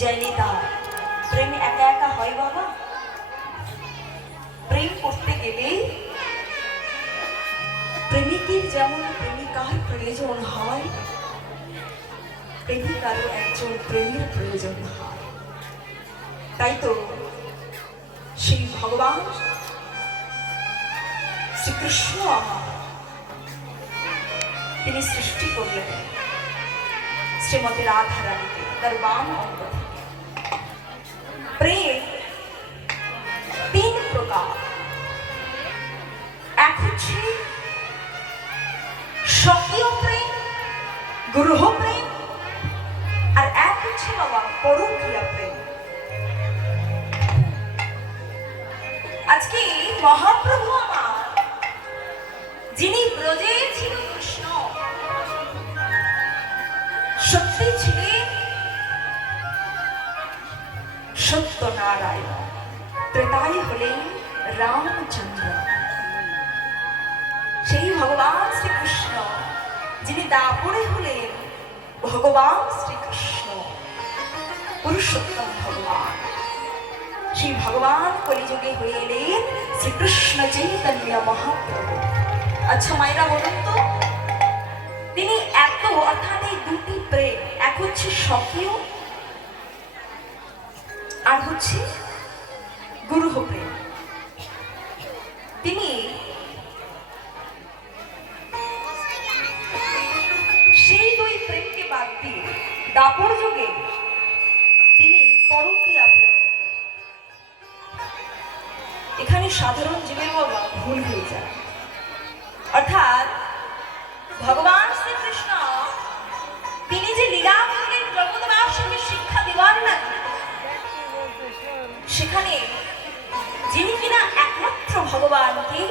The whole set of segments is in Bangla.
যায়নি তা প্রেম একা একা হয় বাবা। প্রেম করতে গেলে প্রেমিকের যেমন প্রেমিকার প্রয়োজন হয়, প্রেমিকারও একজন প্রেমের প্রয়োজন হয়। তাই তো সেই ভগবান শ্রীকৃষ্ণ তিনি সৃষ্টি করলেন শ্রীমতী রাধা রানীকে তার বাম অঙ্গ থেকে। প্রেম তিন প্রকার। এক হচ্ছে স্বকীয় প্রেম, গ্রহ প্রেম, আর এক হচ্ছে বাবা পরকীয়া প্রেম। আজকে মহাপ্রভু আমার যিনি ব্রজে ছিল কৃষ্ণ, সত্যি ছিলেন সত্যনারায়ণ, ত্রেতায় হলেন রামচন্দ্র। সেই ভগবান শ্রীকৃষ্ণ যিনি দাপরে হলেন ভগবান শ্রীকৃষ্ণ পুরুষোত্তম ভগবান। সেই ভগবান কলিযুগে হয়ে এলেন শ্রীকৃষ্ণ চৈতন্য মহাপ্রভু। আচ্ছা মায়েরা বলুন তো, তিনি এত অর্থাৎ এই দুটি প্রেম, এক হচ্ছে স্বকীয় আর হচ্ছে গ্রহ প্রেম, তিনি সেই দুই প্রেমকে বাদ দিয়ে দাপর যুগে তিনি পরক্রিয়া প্রেম। এখানে সাধারণ জীবের বাবা ভুল হয়ে যায়। অর্থাৎ ভগবান শ্রীকৃষ্ণ তিনি যে লীলা করলেন জগৎবাসীকে শিক্ষা দেওয়ার না, সেখানে যিনি কিনা একমাত্র ভগবানকে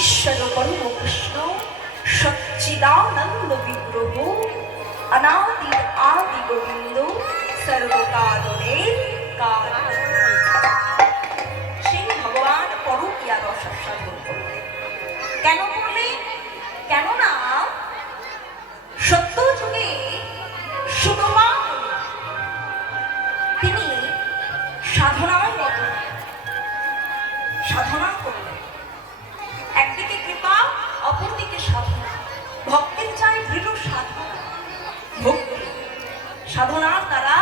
ঈশ্বর পরম কৃষ্ণ সচ্চিদানন্দ বিগ্রহ অনাদি আদি গোবিন্দ সর্বকারণের কারণ, সেই ভগবান পরকীয়া রস আস্বাদন করলেন। কেন করলেন? কেননা সত্য যুগে সুতমা তিনি সাধনায় রত, সাধনা করলেন। একদিকে কৃপা, অপরদিকে সাধনা। ভক্তের চাই দৃঢ় সাধনা, ভক্তি সাধনার দ্বারা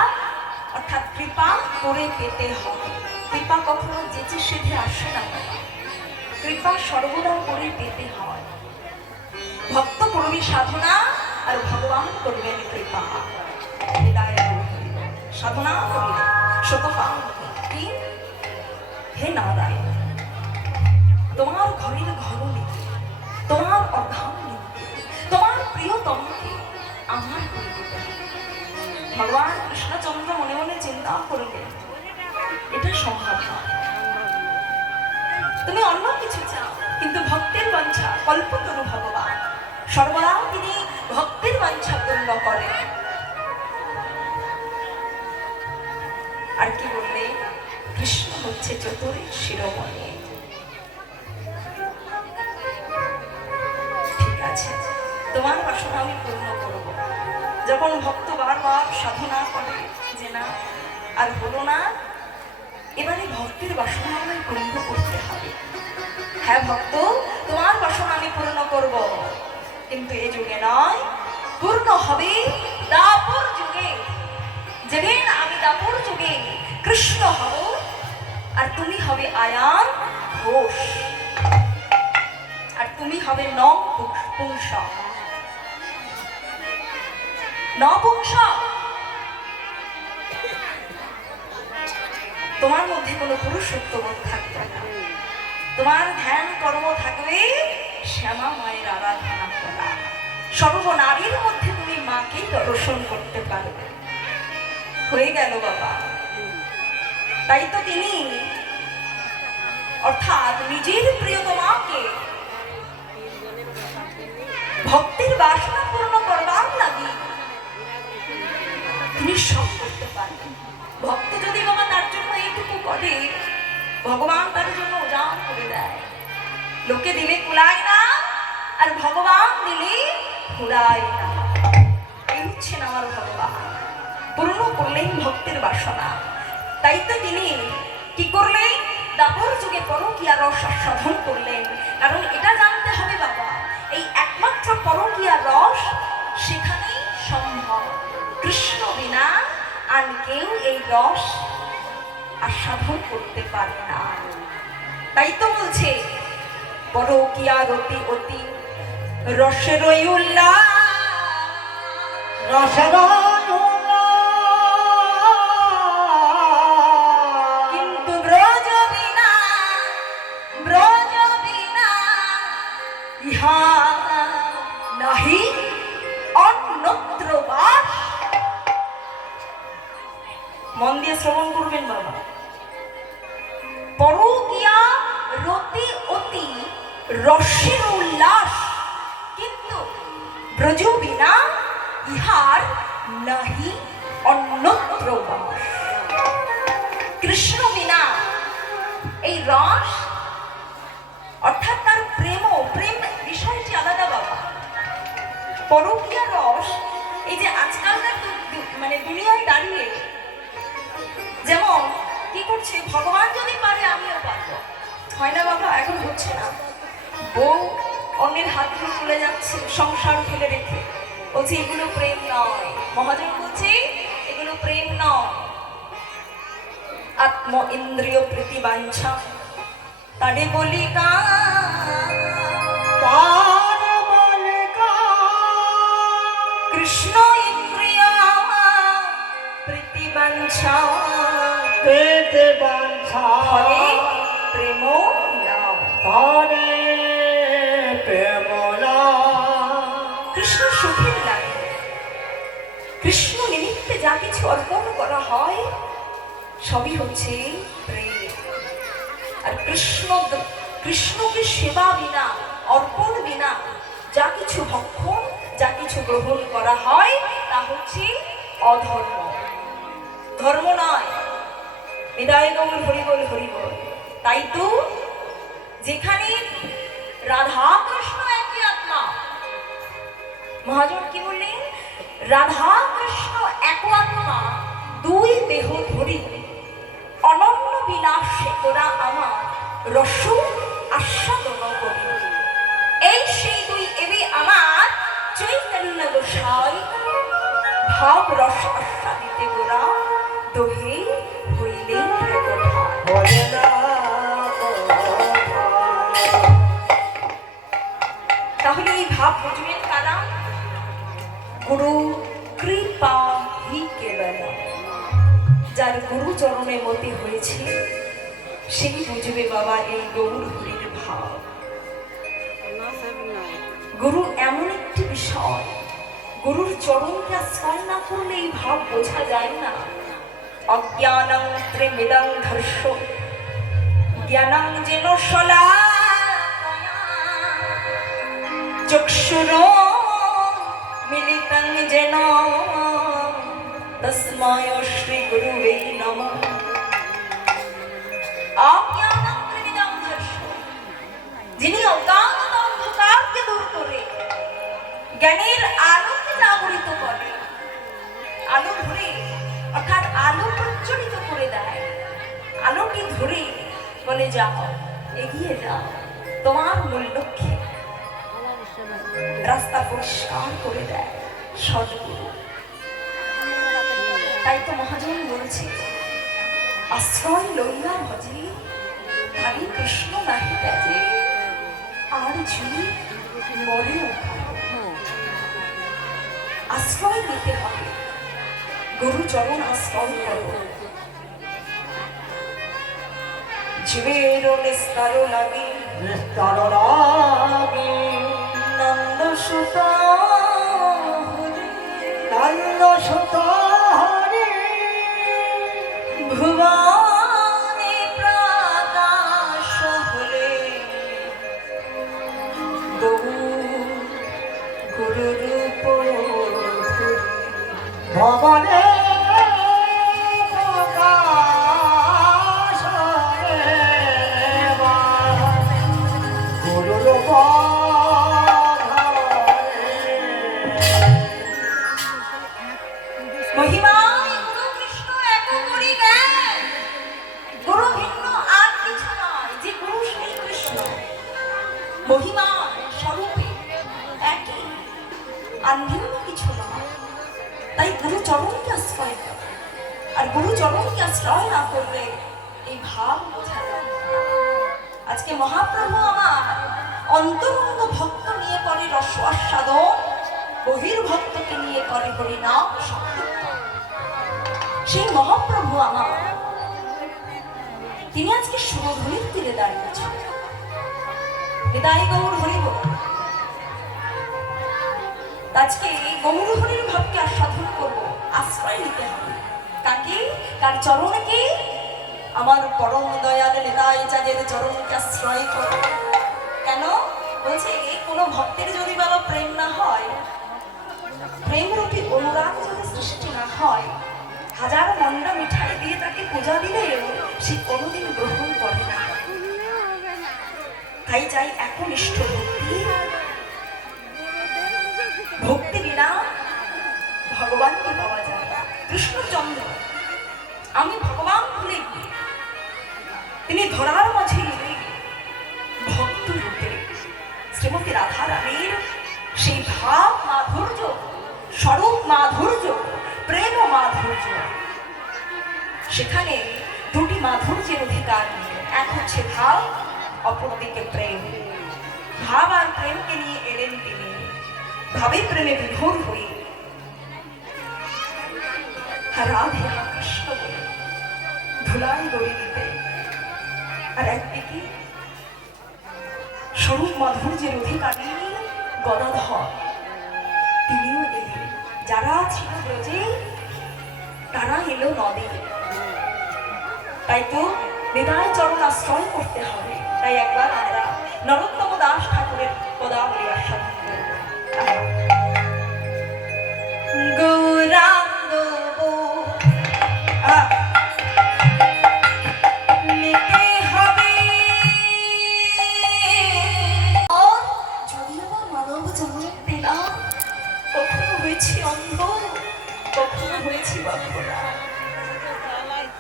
অর্থাৎ কৃপা করে পেতে হবে। কৃপা কখনো যেচে সেধে আসে না, কৃপা সর্বদা করে পেতে হয়। ভক্ত করবে সাধনা আর ভগবান করবেন কৃপা। সাধনা করলে শতপা কি হে নারায়ণ, তোমার ঘরের ঘরণী, তোমার অর্ধাম, তোমার প্রিয়তমকে আমার করে দিতে। ভগবান কৃষ্ণচন্দ্র মনে মনে চিন্তা করলেন এটা সম্ভব নয়, তুমি অন্য কিছু চাও, কিন্তু ভক্তের বাঞ্ছা কল্পতরু ভগবান সর্বদা তিনি ভক্তের বাঞ্ছা পূর্ণ করেন। আর কি বললে? কৃষ্ণ হচ্ছে চতুরের শিরোমণি। ঠিক আছে, তোমার বাসনা আমি পূর্ণ করব। যখন ভক্ত বারবার সাধনা করে যে না আর হলো না, এবারে ভক্তের বাসনা আমায় পূর্ণ করতে হবে। হ্যাঁ ভক্ত, তোমার বাসনা আমি পূর্ণ করব, কিন্তু এ যুগে নয়, পূর্ণ হবে দাপর যুগে। যেদিন আমি দাপর যুগে কৃষ্ণ হব আর তুমি হবে আয়ান ঘোষ, আর তুমি হবে নপুংস। নপুংস তোমার মধ্যে কোনো পুরুষত্ব বোধ থাকবে না, তোমার ধ্যান কর্ম থাকবে শ্যামা মায়ের আরাধনা করা। সর্বনারীর মধ্যে তুমি মাকেই দর্শন করতে পারবে। হয়ে গেল বাবা। তাই তো তিনি অর্থাৎ নিজের প্রিয়তমাকে ভক্তের বাসনা পূর্ণ করবার লাগি তিনি সব করতে পারবেন। ভক্ত যদি বাবা তার জন্য এইটুকু করে, ভগবান তার জন্য উজান করে দেয়। লোকে দিলে কুলায় না, আর ভগবান দিলে ফুরায় না। এই হচ্ছেন আমার ভগবান। পূর্ণ করলেন ভক্তের বাসনা। তাই তো তিনি কি করলেন? দাপর যুগে পরকীয়া রস আস্বাদন করলেন। কারণ এটা জানতে হবে বাবা, এই একমাত্র পরকীয়া রস সেখানেই সম্ভব। কৃষ্ণ বিনা আর কেউ এই রস আস্বাদন করতে পারে না। তাই তো বলছে পরকীয়া রতি অতি রসের উল্লাস, রসের কিন্তু ব্রজ বিনা, ব্রজ বিনা ইহা নাহি অন্যত্র বাস। মন দিয়ে শ্রবণ করবেন বাবা। পরকীয়া রতি অতি রসের উল্লাস, কিন্তু ব্রজ বিনা ইহার নাহি অন্যত্র বাস। কৃষ্ণ বিনা এই রস অর্থাৎ তার প্রেম বিষয়টি আলাদা বাবা। পরকীয়া রস এই যে আজকালকার মানে দুনিয়ায় দাঁড়িয়ে যেমন কি করছে, ভগবান যদি পারে আমিও পারবো, হয় না বাবা? এখন হচ্ছে না। বউ অন্যের হাত ধরে চলে যাচ্ছে সংসার ফেলে রেখে, বলছে এগুলো প্রেম নয়। মহাজন বলছে এগুলো প্রেম নয়। আত্ম ইন্দ্রিয় প্রীতি বাঞ্ছা তারে বলি কা, কৃষ্ণ ইন্দ্রিয় প্রীতি বাঞ্ছা পেতে বাঞ্ছা হরে প্রেম নাও, হরে প্রেম কৃষ্ণ সুখের লাগে। কৃষ্ণ নিমিত্তে যা কিছু অর্পণ করা হয় সবই হচ্ছে প্রেম। আর কৃষ্ণকে সেবা বিনা, অর্পণ বিনা যা কিছু ভক্ষণ, যা কিছু গ্রহণ করা হয় তা হচ্ছে অধর্ম, ধর্ম নয়। হৃদয় গৌর হরিবল হরিবল। তাই তো যেখানে রাধা কৃষ্ণ একই আত্মা, মহাজন কি বললেন? রাধা কৃষ্ণ এক আত্মা, দুই দেহ ধরি অনন্য বিলাসে করা আমার রস আস্বাদন করি। এই সেই দুই এবে আমার চৈতন্য গোসাই ভাব রস আস্বাদিতে গোরা দোহে হইলেন কথা। তাহলে এই ভাব বুঝবেন কারা? গুরু কৃপা হি কেবল, যার গুরু চরণে মতি হয়েছে সেই বুঝবে বাবা এই গৌর হরির ভাব। গুরু এমন একটি বিষয়, গুরুর চরণকে আশ্রয় না করলে এই ভাব বোঝা যায় না। অজ্ঞানং ত্রিমিদং ধর্ষ জ্ঞানং যেন শলাকয়া, চক্ষুর মিলিতং যেন তস্মায় শ্রী গুরুবে নমঃ। অজ্ঞানং ত্রিমিদং ধর্ষ, যিনি অজ্ঞান অন্ধকারকে দূর করে জ্ঞানের আলোকে জাগরিত করে, আলো ধরে অর্থাৎ আলো প্রজ্বলিত করে দেয়, আলোকে ধরে বলে যাও, এগিয়ে যাও তোমার মূল লক্ষ্যে, রাস্তা পরিষ্কার করে দেয় সদ্গুরু। তাই তো মহাজন বলছে আশ্রয় লইয়া ভজে খালি কৃষ্ণ নাহি ব্যাজে, আর ঝুলি মরে আশ্রয় নিতে হবে। গুরু চরণ আশ্রয় করো। জীবের নিস্তার লাগে, নিস্তার লাগে নন্দ সুত নন্দ সুত হরি, ভুবনে প্রকাশ হলে গুরু রূপ ভবনে চরণকে আশ্রয় করো। আর গুরু চরণকে আশ্রয় না করলে এই ভাব বোঝা যায় না। আজকে মহাপ্রভু আমার অন্তরঙ্গ ভক্ত নিয়ে করে রস আস্বাদন, বহির্ভক্তকে নিয়ে করে হরিনাম সংকীর্তন। সেই মহাপ্রভু আমার তিনি আজকে সুরধুলির তীরে দাঁড়িয়েছেন। বিদায় গৌর হরি বল। আজকে এই গৌর হরির ভাবকে আস্বাদন করবো, আশ্রয় নিতে হবে কাকে? কার চরণকে? আমার পরম দয়াল নিতাই চাঁদের চরণকে আশ্রয় করো। কেন বলছে কোনো ভক্তের যদি বাবা প্রেম না হয়, প্রেমরূপী অনুরাগ যদি সৃষ্টি না হয়, হাজার মন্ডা মিঠাই দিয়ে তাকে পূজা দিলেও সে কোনোদিন গ্রহণ করে না। তাই চাই একনিষ্ঠ ভক্তি। ভক্তি বিনা ভগবানকে পাওয়া যায় না। কৃষ্ণচন্দ্র আমি ভগবান বলে তিনি ধরার মাঝে ভক্ত রূপে শ্রীমতী রাধা রানীর সেই ভাব মাধুর্য, স্বরূপ মাধুর্য, প্রেম মাধুর্য, সেখানে দুটি মাধুর্যের অধিকার। এক হচ্ছে ভাব, অপরদিকে প্রেম। ভাব আর প্রেমকে নিয়ে এলেন তিনি। ভাবে প্রেমে বিভোর হয়ে রাধে কৃষ্ণ বলে ধুলাই দড়ি দিতে, আর একদিকে স্বরূপ মাধুর্যের অধিকারী গদাধর তিনিও এলেন। যারা ছিল ব্রজে তারা এলো নদে। তাই তো বিদায় চরণ আশ্রয় করতে হবে। তাই একবার আমরা নরোত্তম দাস ঠাকুরের পদাবলী আস্বাদন করব। গৌরাঙ্গ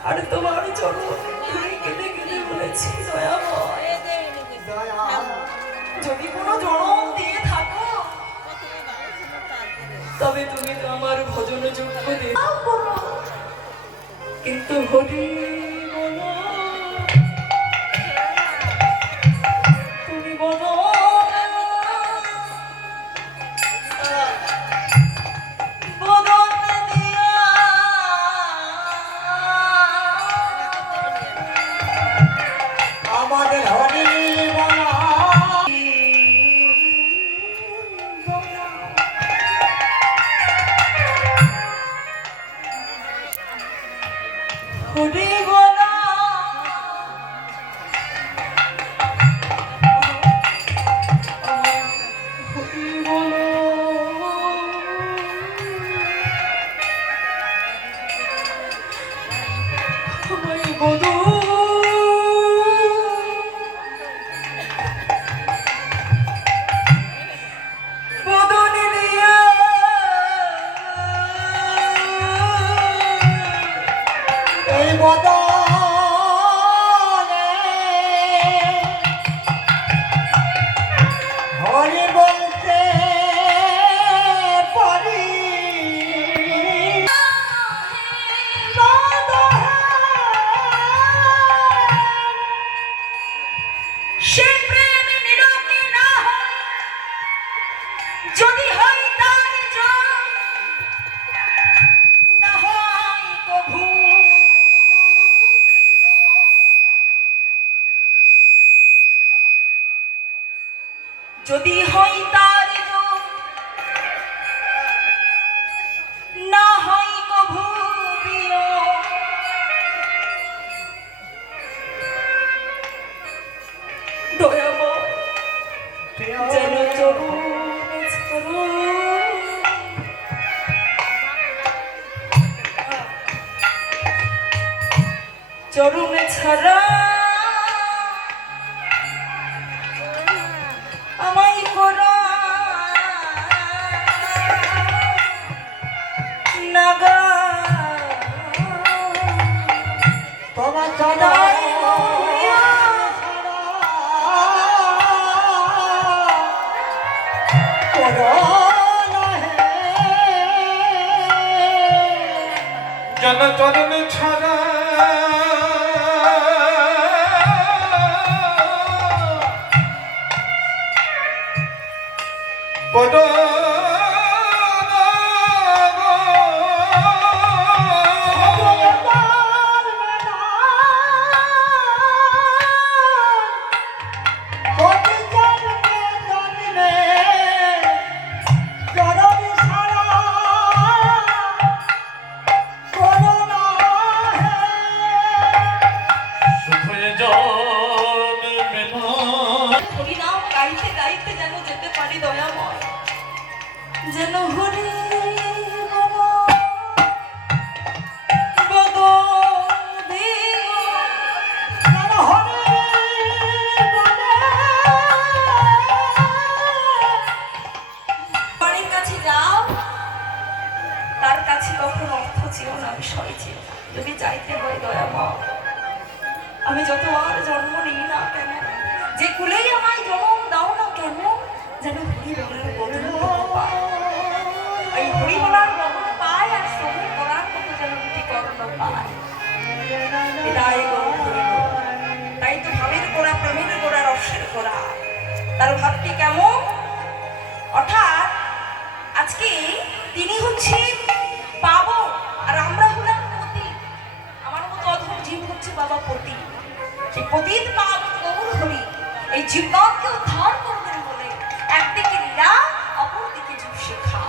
আর তোমার চরণ কেঁদে কেঁদে বলেছি দয়াময়, যদি কোনো জনম দিয়ে থাকো তবে তুমি তো আমার ভজন যোগ্য দেব। কিন্তু হরি বলো, তুমি বলো আমাদের হরি বলা হরি বলা হরি বলো আমায় বলো এই বদনে হরি বলতে পারি সে প্রেম নিরকে না হয়, যদি হয় তার জয়, না হয় কভু যদি হয় তার জয়, না হয় কভু বিয়োগ। দয়াময় যেন চরণ ছাড়ো, চরণ ছাড়া আমায় করা নাগা তোমার চরণ যেন চরণ ছাড়া বড় হরিনাম গাইতে গাইতে যেন যেতে পারি দয়াময়, যেন হরি বাড়ির কাছে যাও, তার কাছে কখনো অর্থ চেও না, বিষয় চেও। যদি চাইতে হয় দয়াময়, আমি যতবার জন্ম নিই না কেন, যে কুলেই আমায় জন্ম দাও না কেন, যেন হরি বলার বদলটুকু পায়। এই হরি বলার বদল পায় আর শ্রবণ করার মতো যেন দুটি কর্ণ পায়। এটাই গৌর হরি বল। তাই তো ভাবের গোড়া, প্রেমের গোড়া, রসের গোড়া। তার ভাবটি কেমন? অর্থাৎ আজকে তিনি হচ্ছেন পাবক আর আমরা হলাম পতি। আমার মতো অধম জীব হচ্ছে বাবা পতি। সেই পতিত পাবক গৌর হরি এই জীবনকে উদ্ধার করবেন বলে একদিকে লীলা, অপরদিকে জীব শিক্ষা।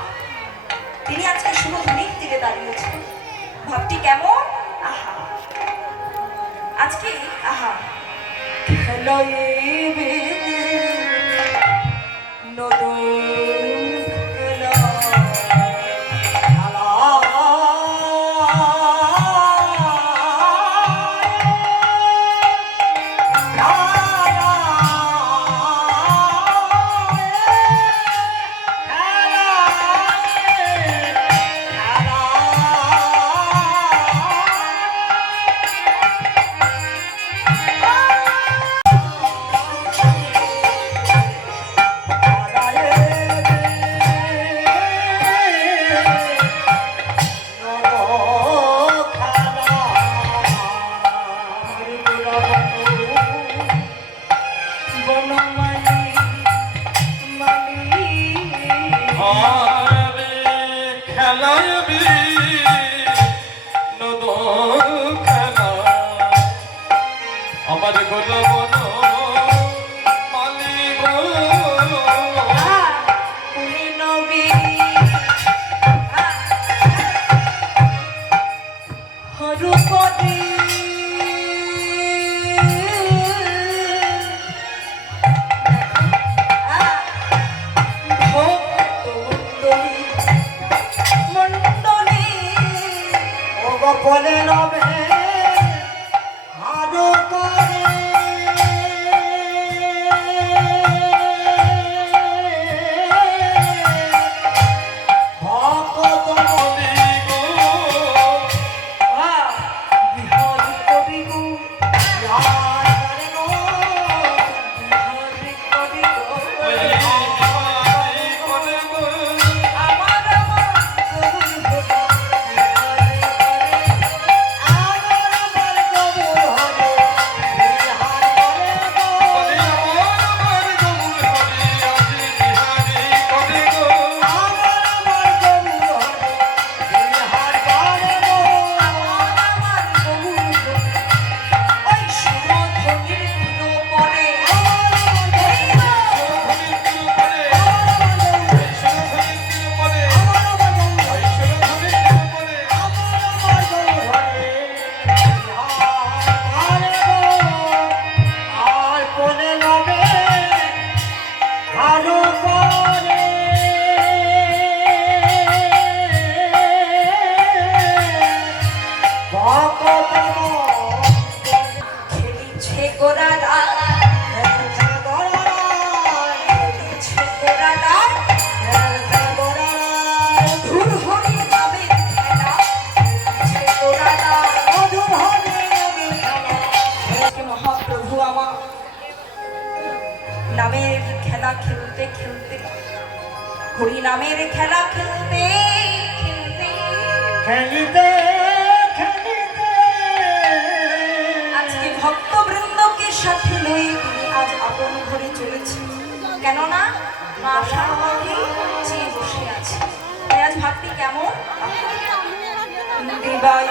তিনি আজকে শুভধ্বনির তীরে দাঁড়িয়েছেন। ভাবটি কেমন? আহা, আজকে আহা খেলায় বেদে নদন খেলা আমার গোলা বলো মালিক হরুপদে গোপনে নবে আরো করে ভক্ত মালিক বিহার কবি গো, বিহার করে গো, বিহার কবি গো, আমার আমার গৌর হরি আমার কবুল হবে বিহার করে গো, আমার কবুল হবে বিহার করে গো, আমার গৌর হরি। ওই সুরধ্বনির পুজো করে আর কোনে নবে আরো করে ভক্ত খেলিছে গোরা রাত, খেলিছে গোরা রাত, মধুর হরি নামের খেলা, খেলিছে গোরা রাত। হে মহাপ্রভু আমার নামের খেলা খেলতে খেলতে, হরি নামের খেলা খেলতে খেলতে খেলিতে আশার পথে চেয়ে বসে আছে। তাই আজ ভাবটি কেমন? দিবায়